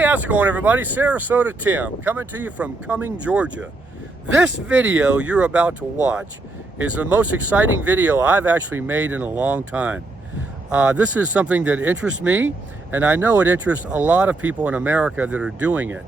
Hey, how's it going, everybody? Sarasota Tim, coming to you from Cumming, Georgia. This video you're about to watch is the most exciting video I've actually made in a long time. This is something that interests me, and I know it interests a lot of people in America that are doing it.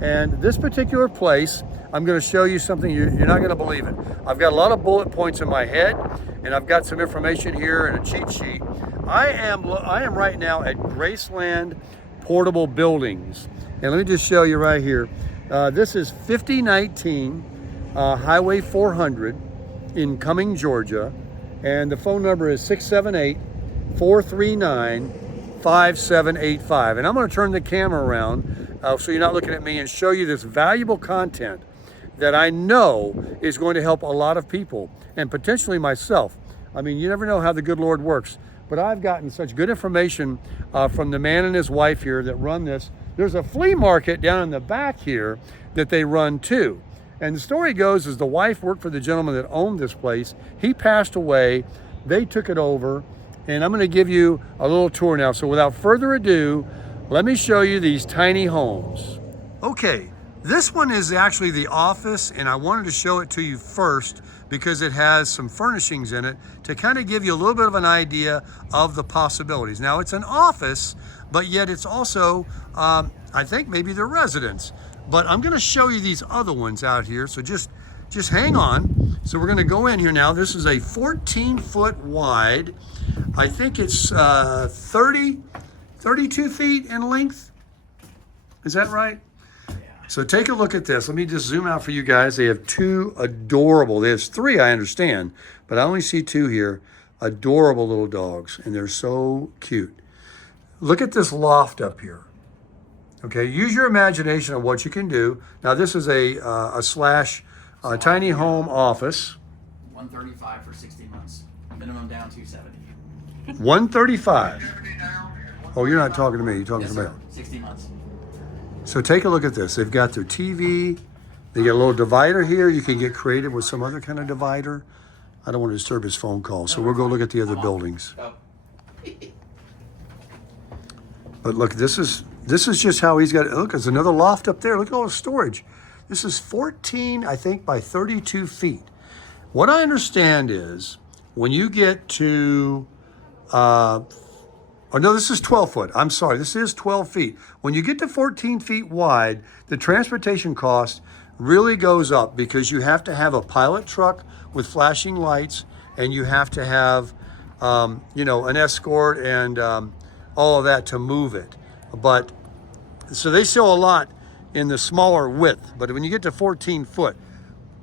And this particular place, I'm going to show you something you're not going to believe it. I've got a lot of bullet points in my head, and I've got some information here and a cheat sheet. I am right now at Graceland Portable Buildings, and let me just show you right here. This is 5019 Highway 400 in Cumming, Georgia, and the phone number is 678-439-5785. And I'm going to turn the camera around so you're not looking at me, and show you this valuable content that I know is going to help a lot of people, and potentially myself. I mean, you never know how the good Lord works. But I've gotten such good information from the man and his wife here that run this. There's a flea market down in the back here that they run too. And the story goes is the wife worked for the gentleman that owned this place. He passed away. They took it over. And I'm going to give you a little tour now. So without further ado, let me show you these tiny homes. Okay, this one is actually the office, and I wanted to show it to you first because it has some furnishings in it to kind of give you a little bit of an idea of the possibilities. Now, it's an office, but yet it's also, I think maybe they're residents. But I'm gonna show you these other ones out here, so just hang on. So we're gonna go in here now. This is a 14-foot wide. I think it's 32 feet in length. Is that right? So take a look at this. Let me just zoom out for you guys. They have two adorable, there's three I understand, but I only see two here. Adorable little dogs, and they're so cute. Look at this loft up here. Okay, use your imagination on what you can do. Now this is a tiny home office. 135 for 60 months. Minimum down 270. 135. Oh, you're not talking to me, you're talking to me. 60 months. So take a look at this. They've got their TV. They get a little divider here. You can get creative with some other kind of divider. I don't want to disturb his phone call, so we'll go look at the other buildings. But look, this is just how he's got it. Look, there's another loft up there. Look at all the storage. This is 14, I think, by 32 feet. What I understand is when you get to oh no, this is 12 foot. I'm sorry, this is 12 feet. When you get to 14 feet wide, the transportation cost really goes up because you have to have a pilot truck with flashing lights, and you have to have, you know, an escort and all of that to move it. But, so they sell a lot in the smaller width, but when you get to 14 foot,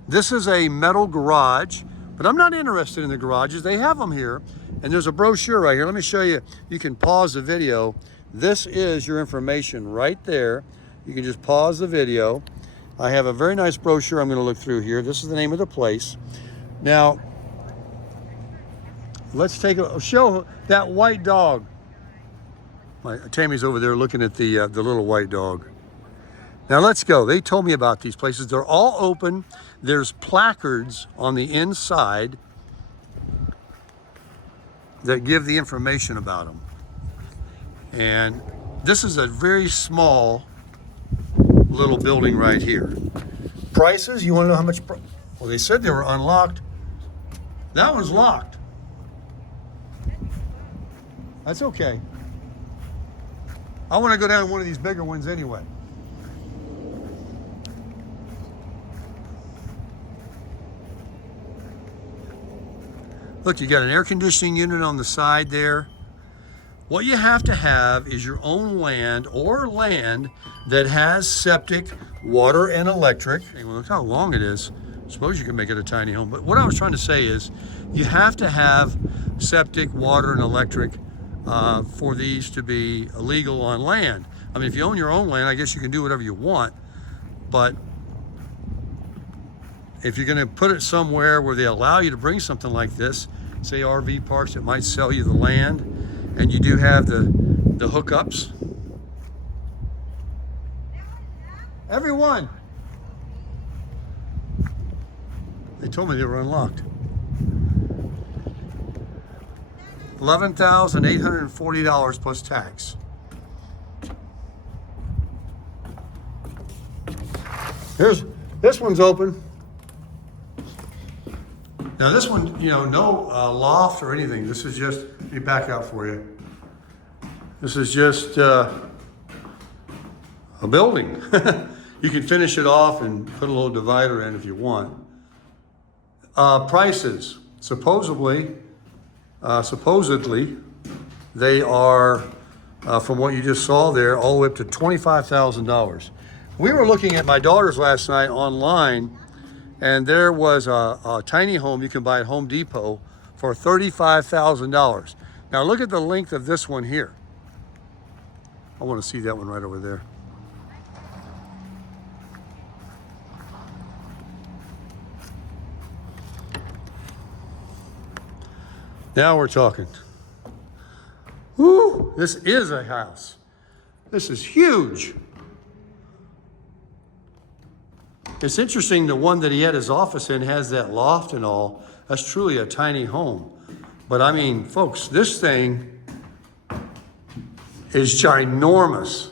this is a metal garage, but I'm not interested in the garages. They have them here. And there's a brochure right here. Let me show you. You can pause the video. This is your information right there. You can just pause the video. I have a very nice brochure I'm going to look through here. This is the name of the place. Now, let's show that white dog. Tammy's over there looking at the little white dog. Now let's go. They told me about these places. They're all open. There's placards on the inside that give the information about them. And this is a very small little building right here. Prices, you want to know how much? Well, they said they were unlocked. That one's locked. That's okay. I want to go down one of these bigger ones anyway. Look, you got an air conditioning unit on the side there. What you have to have is your own land, or land that has septic, water, and electric. Hey, well, look how long it is. I suppose you can make it a tiny home. But what I was trying to say is you have to have septic, water, and electric for these to be illegal on land. I mean, if you own your own land, I guess you can do whatever you want. But if you're going to put it somewhere where they allow you to bring something like this, say RV parks that might sell you the land, and you do have the hookups. Everyone, they told me they were unlocked. $11,840 plus tax. This one's open. Now this one, you know, no loft or anything. This is just, let me back out for you. This is just a building. You can finish it off and put a little divider in if you want. Prices, supposedly, they are, from what you just saw there, all the way up to $25,000. We were looking at my daughter's last night online, and there was a tiny home you can buy at Home Depot for $35,000. Now look at the length of this one here. I want to see that one right over there. Now we're talking. Woo, this is a house. This is huge. It's interesting, the one that he had his office in has that loft and all. That's truly a tiny home. But I mean, folks, this thing is ginormous.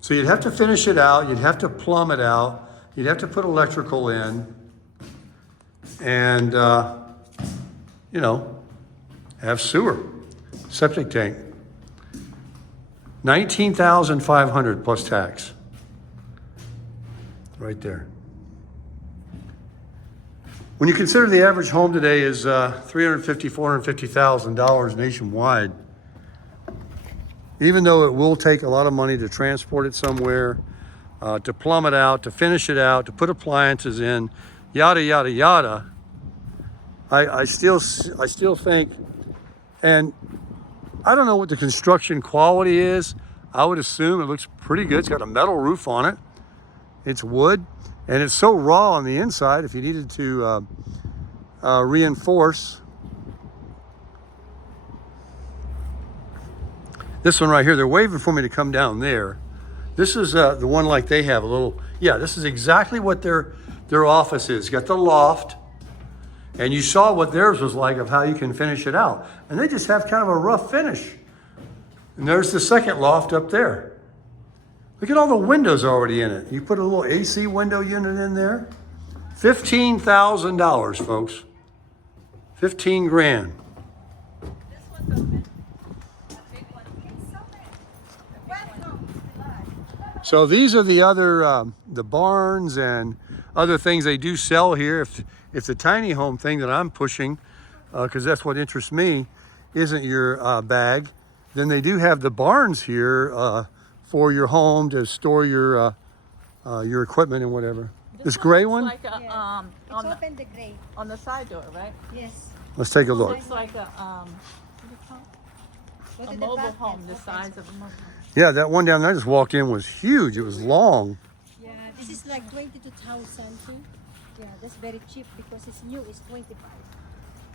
So you'd have to finish it out. You'd have to plumb it out. You'd have to put electrical in. And, you know, have sewer, septic tank. $19,500 plus tax. Right there. When you consider the average home today is $350,000, $450,000 nationwide, even though it will take a lot of money to transport it somewhere, to plumb it out, to finish it out, to put appliances in, yada, yada, yada, I still think, and I don't know what the construction quality is. I would assume it looks pretty good. It's got a metal roof on it. It's wood, and it's so raw on the inside. If you needed to reinforce, this one right here, they're waving for me to come down there. This is the one like they have a little, yeah, this is exactly what their office is. Got the loft, and you saw what theirs was like of how you can finish it out. And they just have kind of a rough finish. And there's the second loft up there. Look at all the windows already in it. You put a little AC window unit in there. $15,000, folks. 15 grand. So these are the other, the barns and other things they do sell here. If the tiny home thing that I'm pushing, because that's what interests me, isn't your bag, then they do have the barns here for your home to store your equipment and whatever. This gray one? Like a, Yeah. It's open the gray. on the side door, right? Yes. Let's take a look. It's like a, what do you call Go it? to A the mobile back home, and the open size it. of a mobile home. Yeah, that one down there I just walked in was huge. It was long. Yeah, this is like 22,000 too. Yeah, that's very cheap because it's new. It's 25.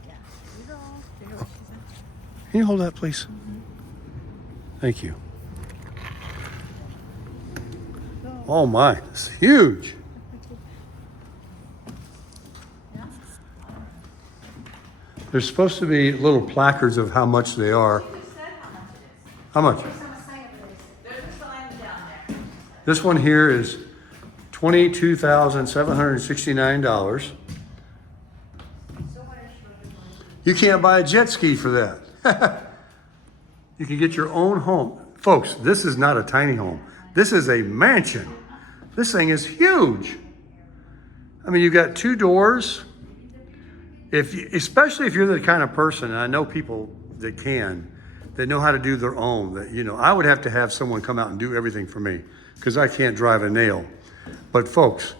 Yeah. Can you hold that, please? Thank you. Oh my, it's huge. There's supposed to be little placards of how much they are. How much? This one here is $22,769. You can't buy a jet ski for that. You can get your own home. Folks, this is not a tiny home. This is a mansion. This thing is huge. I mean, you've got two doors. Especially if you're the kind of person, and I know people that know how to do their own, that, you know, I would have to have someone come out and do everything for me because I can't drive a nail. But folks,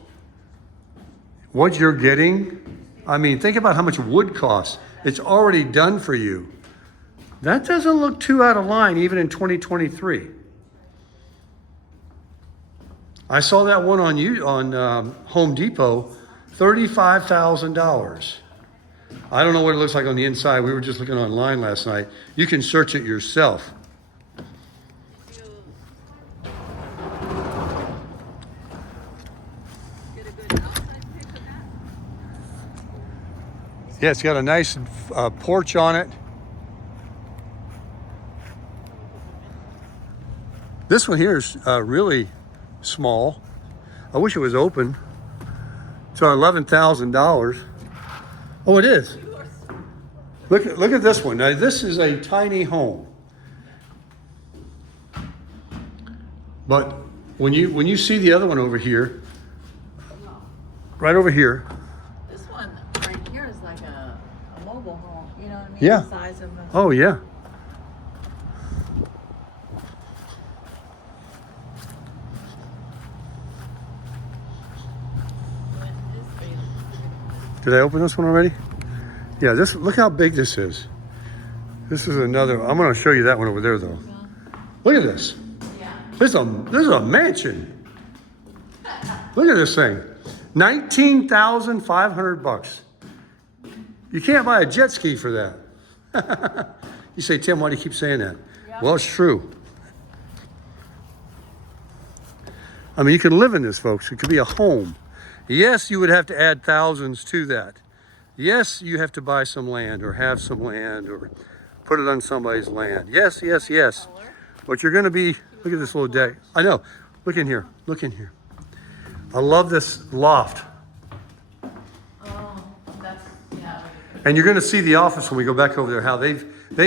what you're getting, I mean, think about how much wood costs. It's already done for you. That doesn't look too out of line even in 2023. I saw that one on Home Depot, $35,000. I don't know what it looks like on the inside. We were just looking online last night. You can search it yourself. Yeah, it's got a nice porch on it. This one here is really small. I wish it was open. It's $11,000. Oh, it is. Look at this one. Now this is a tiny home. But when you see the other one over here, right over here. This one right here is like a mobile home. You know what I mean? Yeah. The size of a. Oh yeah. Did I open this one already? Yeah, look how big this is. This is another, I'm gonna show you that one over there though. Look at this. Yeah. This is a mansion. Look at this thing. $19,500. You can't buy a jet ski for that. You say, Tim, why do you keep saying that? Yeah. Well, it's true. I mean, you can live in this, folks. It could be a home. Yes, you would have to add thousands to that. Yes, you have to buy some land or have some land or put it on somebody's land. Yes, yes, yes. But you're going to be, look at this little deck. I know. Look in here. Look in here. I love this loft. Oh, that's, yeah. And you're going to see the office when we go back over there, how they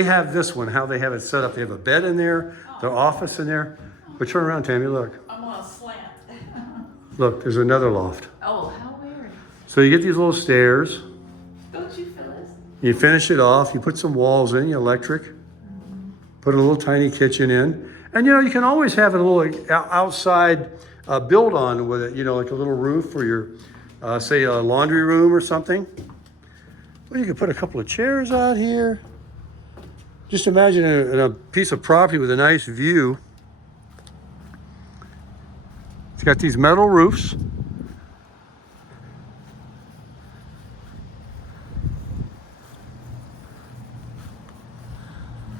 have this one, how they have it set up. They have a bed in there, their office in there. But turn around, Tammy, look. I'm on a slant. Look, there's another loft. Oh, how weird. So you get these little stairs. Don't you feel this? You finish it off. You put some walls in, electric. Put a little tiny kitchen in. And you know, you can always have a little outside build on with it, you know, like a little roof for your, say, a laundry room or something. Well, you could put a couple of chairs out here. Just imagine a piece of property with a nice view. It's got these metal roofs.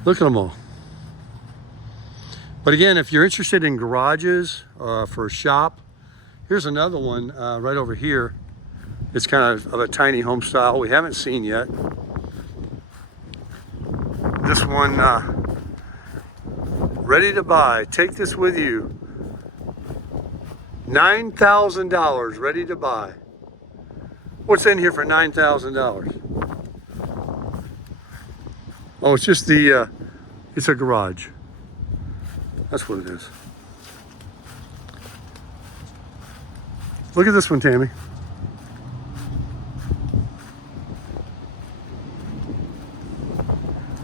Look at them all. But again, if you're interested in garages for a shop, here's another one right over here. It's kind of a tiny home style we haven't seen yet. This one, ready to buy. Take this with you. $9,000 ready to buy. What's in here for $9,000? Oh, it's just it's a garage. That's what it is. Look at this one, Tammy.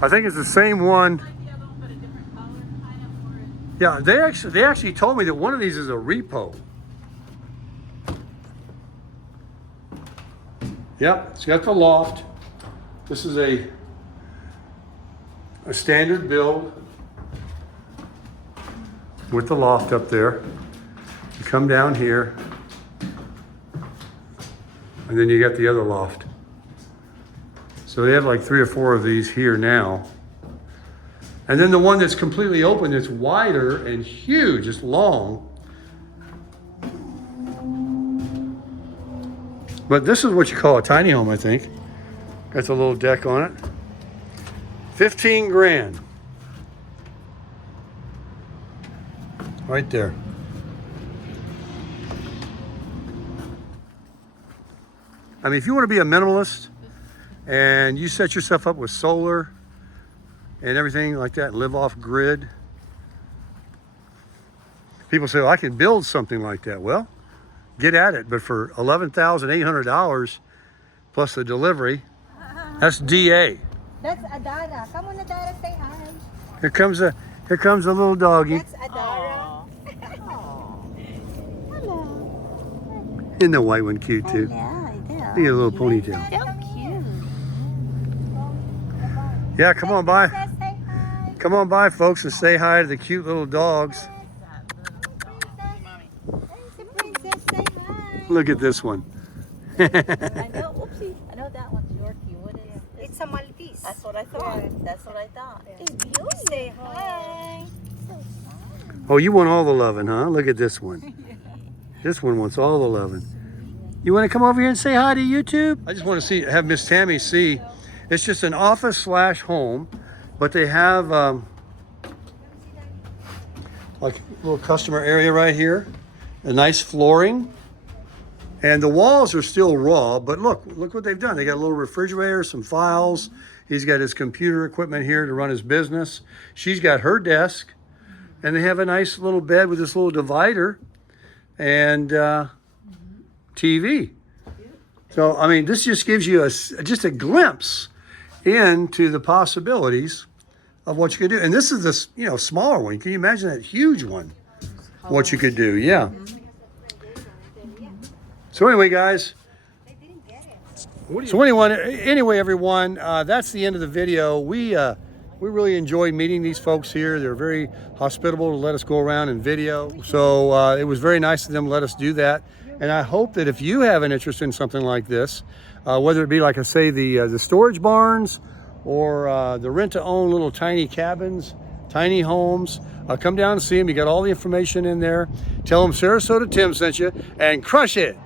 I think it's the same one. Like the other one, but a different color, kind of, or Yeah, they actually told me that one of these is a repo. Yep, it's got the loft. This is a standard build with the loft up there. You come down here, and then you got the other loft. So they have like 3 or 4 of these here now. And then the one that's completely open, it's wider and huge, it's long. But this is what you call a tiny home, I think. Got a little deck on it. 15 grand. Right there. I mean, if you want to be a minimalist and you set yourself up with solar and everything like that, live off grid. People say, well, I can build something like that. Well, get at it. But for $11,800 plus the delivery, that's DA. That's Adara. Come on, Adara, say hi. Here comes a little doggy. That's Adara. Hello. Isn't the white one cute too? Yeah, I do. Look at a little ponytail. So cute. Yeah, come on by. Princess, say hi. Come on by, folks, and say hi to the cute little dogs. Princess, say hi. Look at this one. I know, oopsie. I know that one's Yorkie. What is it? It's a Maltese. That's what I thought. That's what I thought. You say hi. Oh, you want all the loving, huh? Look at this one. This one wants all the loving. You want to come over here and say hi to YouTube? I just want to have Miss Tammy see. It's just an office / home, but they have like a little customer area right here. a nice flooring. And the walls are still raw, but look what they've done. They got a little refrigerator, some files. He's got his computer equipment here to run his business. She's got her desk, and they have a nice little bed with this little divider and TV. So, I mean, this just gives you just a glimpse into the possibilities of what you could do. And this is this, smaller one. Can you imagine that huge one? What you could do, yeah. So anyway, guys. So anyway, everyone, that's the end of the video. We really enjoyed meeting these folks here. They're very hospitable to let us go around and video. So it was very nice of them to let us do that. And I hope that if you have an interest in something like this, whether it be, like I say, the storage barns or the rent-to-own little tiny cabins, tiny homes, come down and see them. You got all the information in there. Tell them Sarasota Tim sent you, and crush it.